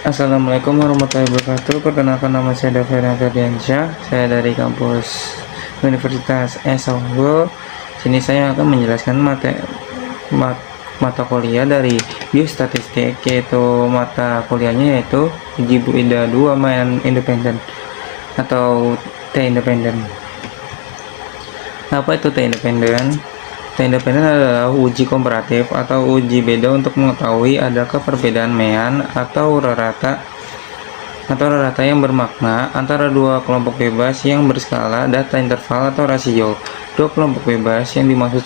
Assalamualaikum warahmatullahi wabarakatuh. Perkenalkan, nama saya Davian Ferdiansyah. Saya dari kampus Universitas S. Unggul. Sini saya akan menjelaskan mata kuliah dari biostatistik, yaitu mata kuliahnya yaitu uji beda 2 main independen atau T independen. Apa itu T independen? T independen adalah uji komparatif atau uji beda untuk mengetahui adakah perbedaan mean atau rata yang bermakna antara dua kelompok bebas yang berskala data interval atau rasio. Dua kelompok bebas yang dimaksud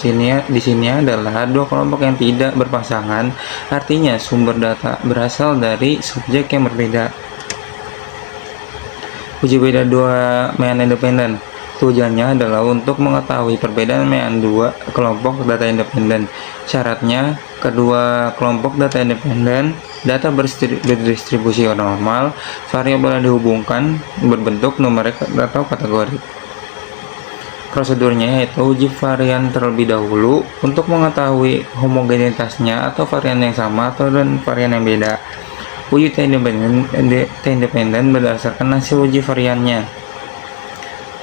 di sini adalah dua kelompok yang tidak berpasangan, artinya sumber data berasal dari subjek yang berbeda. Uji beda dua mean independen. Tujuannya adalah untuk mengetahui perbedaan mean dua kelompok data independen. Syaratnya, kedua kelompok data independen, data berdistribusi normal, variabel yang dihubungkan berbentuk numerik atau kategori. Prosedurnya yaitu uji varian terlebih dahulu untuk mengetahui homogenitasnya atau varian yang sama atau dan varian yang beda. Uji T independen berdasarkan hasil uji variannya.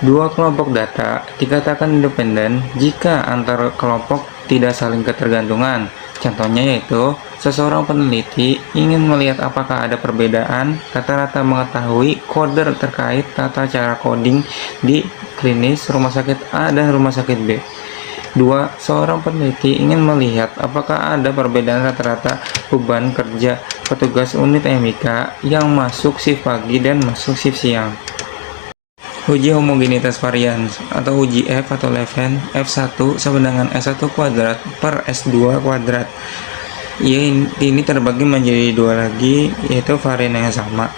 Dua kelompok data dikatakan independen jika antar kelompok tidak saling ketergantungan. Contohnya yaitu, seseorang peneliti ingin melihat apakah ada perbedaan rata-rata mengetahui kode terkait tata cara coding di klinis rumah sakit A dan rumah sakit B. Dua, seorang peneliti ingin melihat apakah ada perbedaan rata-rata beban kerja petugas unit MIK yang masuk shift pagi dan masuk shift siang. Uji homogenitas varian atau uji F atau Leven F1 sama dengan S1 kuadrat per S2 kuadrat. Ini terbagi menjadi dua lagi, yaitu varian yang sama.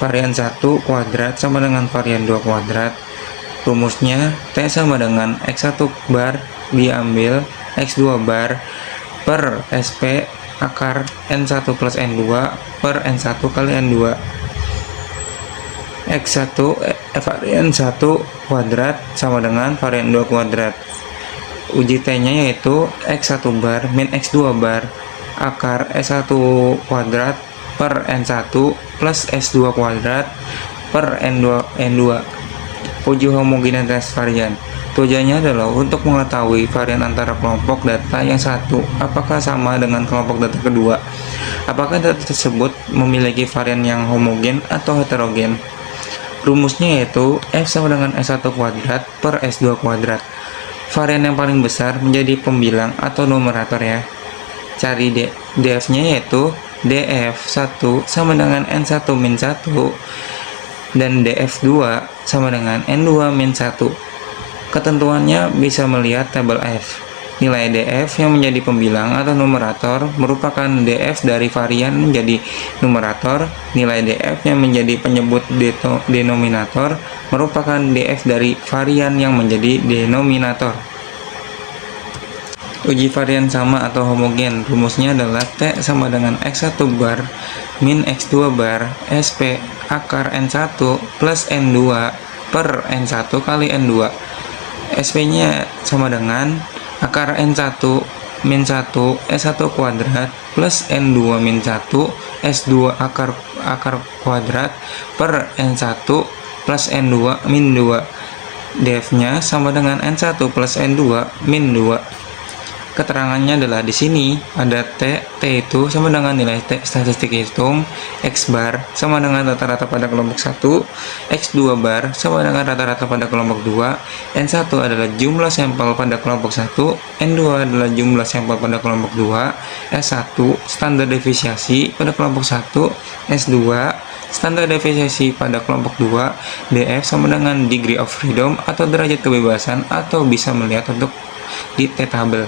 Varian 1 kuadrat sama dengan varian 2 kuadrat. Rumusnya T sama dengan X1 bar diambil X2 bar per SP akar N1 plus N2 per N1 kali N2. X1 varian 1 kuadrat sama dengan varian 2 kuadrat. Uji T-nya yaitu X1 bar min X2 bar akar S1 kuadrat per N1 plus S2 kuadrat per N2. Uji homogenitas varian. Tujuannya adalah untuk mengetahui varian antara kelompok data yang satu apakah sama dengan kelompok data kedua. Apakah data tersebut memiliki varian yang homogen atau heterogen. Rumusnya yaitu F sama dengan S1 kuadrat per S2 kuadrat. Varian yang paling besar menjadi pembilang atau numerator ya. Cari DF-nya yaitu DF1 sama dengan N1 min 1 dan DF2 sama dengan N2 min 1. Ketentuannya bisa melihat tabel F. Nilai DF yang menjadi pembilang atau numerator merupakan DF dari varian menjadi numerator. Nilai DF yang menjadi penyebut denominator merupakan DF dari varian yang menjadi denominator. Uji varian sama atau homogen. Rumusnya adalah T sama dengan X1 bar min X2 bar SP akar N1 plus N2 per N1 kali N2. SP-nya sama dengan akar N1 min 1 S1 kuadrat plus N2 min 1 S2 akar kuadrat per N1 plus N2 min 2. DF-nya sama dengan N1 plus N2 min 2. Keterangannya adalah di sini ada T itu sama dengan nilai T statistik hitung, X bar sama dengan rata-rata pada kelompok 1, X2 bar sama dengan rata-rata pada kelompok 2, N1 adalah jumlah sampel pada kelompok 1, N2 adalah jumlah sampel pada kelompok 2, S1 standar deviasi pada kelompok 1, S2 standar deviasi pada kelompok 2, DF sama dengan degree of freedom atau derajat kebebasan atau bisa melihat untuk di T tabel.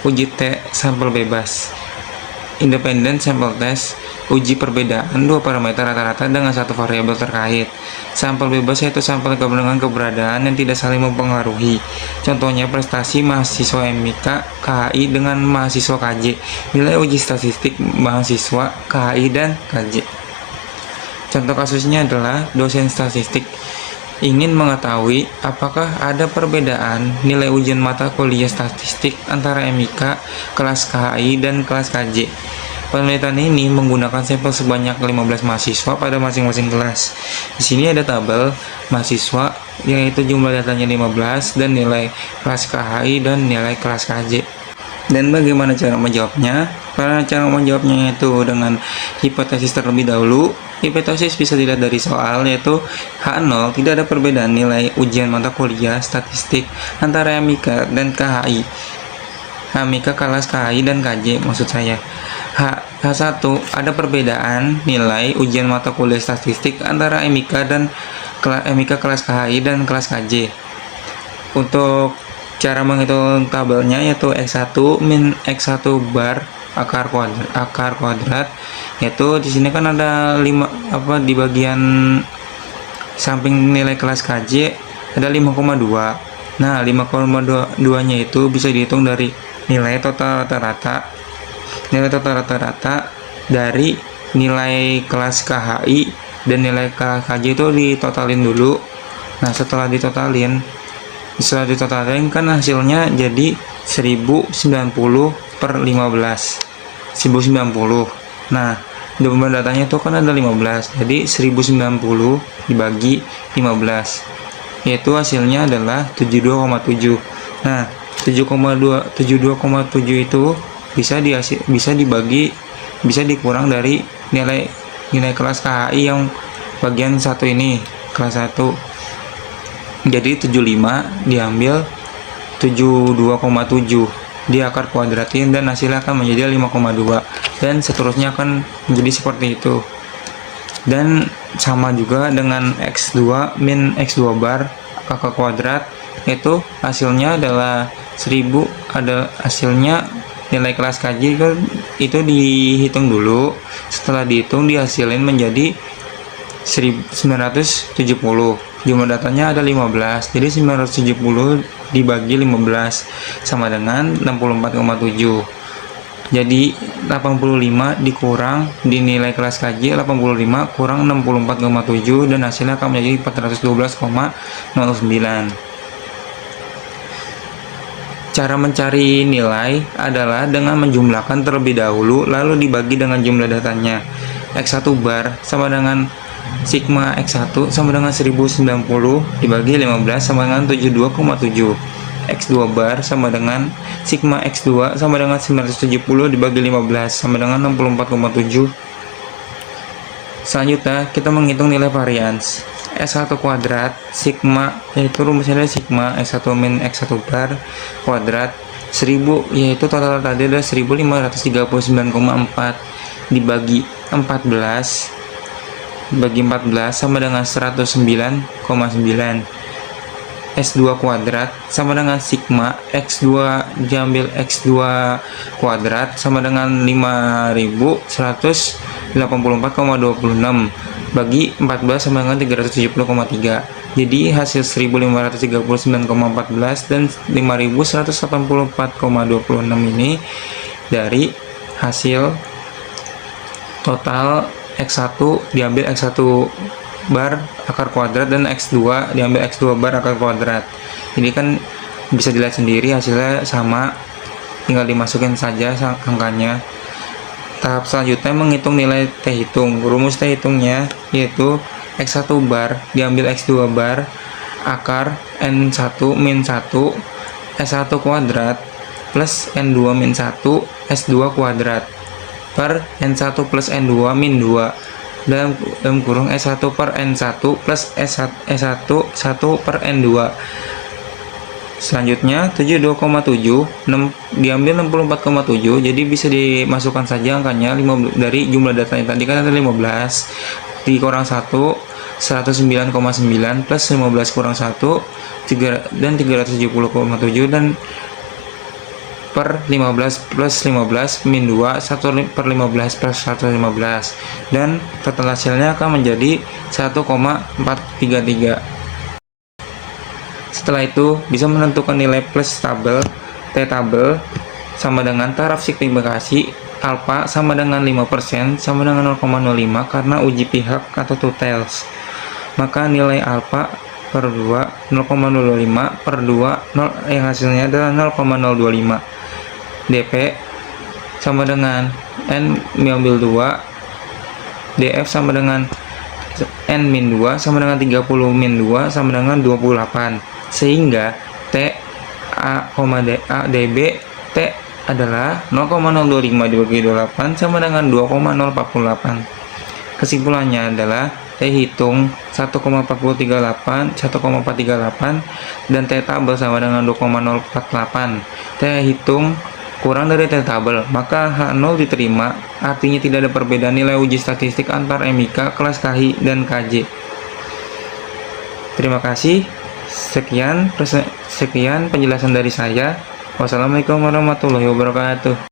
Uji T sampel bebas. Independent sample test. Uji perbedaan dua parameter rata-rata dengan satu variabel terkait. Sampel bebas yaitu sampel dengan keberadaan yang tidak saling mempengaruhi. Contohnya prestasi mahasiswa MIK KHI dengan mahasiswa KJ. Nilai uji statistik mahasiswa KHI dan KJ. Contoh kasusnya adalah dosen statistik ingin mengetahui apakah ada perbedaan nilai ujian mata kuliah statistik antara MIK, kelas KHI, dan kelas KJ. Penelitian ini menggunakan sampel sebanyak 15 mahasiswa pada masing-masing kelas. Di sini ada tabel mahasiswa, yaitu jumlah datanya 15 dan nilai kelas KHI dan nilai kelas KJ. Dan bagaimana cara menjawabnya? Cara menjawabnya yaitu dengan hipotesis terlebih dahulu. Hipotesis bisa dilihat dari soal, yaitu H0 tidak ada perbedaan nilai ujian mata kuliah statistik antara MIK dan KHI. MIK kelas KHI dan KJ maksud saya. H1 ada perbedaan nilai ujian mata kuliah statistik antara MIK dan MIK kelas KHI dan kelas KJ. Untuk cara menghitung tabelnya yaitu X1 min X1 bar akar kuadrat, yaitu di sini kan ada 5 di bagian samping nilai kelas KJ ada 5,2. Nah, 5,2 nya itu bisa dihitung dari nilai total rata-rata dari nilai kelas KHI dan nilai kelas KJ itu ditotalin dulu. Nah, setelah ditotalin kan hasilnya jadi 1090 per 15. 1090. Nah, jumlah datanya itu kan ada 15. Jadi 1090 dibagi 15. Yaitu hasilnya adalah 72,7. Nah, 72,7 itu bisa dikurang dari nilai kelas KHI yang bagian 1 ini, kelas 1. Jadi 75 diambil 72,7 di akar kuadratin dan hasilnya akan menjadi 5,2 dan seterusnya akan menjadi seperti itu. Dan sama juga dengan X2 min X2 bar akar kuadrat, itu hasilnya adalah 1000, ada hasilnya nilai kelas KJ itu dihitung dulu. Setelah dihitung dihasilin menjadi 970. Jumlah datanya ada 15. Jadi 970 dibagi 15 sama dengan 64,7. Jadi 85 dikurang di nilai kelas KJ, 85 kurang 64,7 dan hasilnya akan menjadi 412,09. Cara mencari nilai adalah dengan menjumlahkan terlebih dahulu lalu dibagi dengan jumlah datanya. X1 bar sama dengan sigma X1 sama dengan 1090 dibagi 15 sama dengan 72,7. X2 bar sama dengan sigma X2 sama dengan 970 dibagi 15 sama dengan 64,7. Selanjutnya kita menghitung nilai varians. S1 kuadrat sigma, yaitu rumusnya adalah sigma X1 min X1 bar kuadrat 1000, yaitu total tadi adalah 1539,4 dibagi 14 bagi 14 sama dengan 109,9. S2 kuadrat sama dengan sigma X2 diambil X2 kuadrat sama dengan 5184,26 bagi 14 sama dengan 370,3. Jadi hasil 1539,14 dan 5184,26 ini dari hasil total X1 diambil X1 bar akar kuadrat dan X2 diambil X2 bar akar kuadrat. Ini kan bisa dilihat sendiri hasilnya sama, tinggal dimasukin saja angkanya. Tahap selanjutnya menghitung nilai T hitung. Rumus T hitungnya yaitu X1 bar diambil X2 bar akar N1 min 1 S1 kuadrat plus N2 min 1 S2 kuadrat per N1 plus N2 min 2 dalam kurung S1 per N1 plus S1 1 per N2. Selanjutnya 72,7 diambil 64,7, jadi bisa dimasukkan saja angkanya dari jumlah data yang tadi kan ada 15 dikurang 1 109,9 plus 15 kurang 1 dan 370,7 dan per 15 plus 15 min 2 1 per 15 plus 115 dan total hasilnya akan menjadi 1,433. Setelah itu bisa menentukan nilai plus tabel T tabel sama dengan taraf signifikasi alfa sama dengan 5% sama dengan 0,05 karena uji pihak atau two tails. Maka nilai alfa per 2 0,025 per 2 0, yang hasilnya adalah 0,025. DP sama dengan N ambil 2, DF sama dengan N min 2 sama dengan 30 min 2 sama dengan 28. Sehingga T A, DB T adalah 0,025 dibagi 28 sama dengan 2,048. Kesimpulannya adalah T hitung 1,438, 1,438 dan T tabel sama dengan 2,048. T hitung kurang dari T tabel, maka H0 diterima, artinya tidak ada perbedaan nilai uji statistik antar MIK, kelas KHI, dan KJ. Terima kasih. Sekian penjelasan dari saya. Wassalamualaikum warahmatullahi wabarakatuh.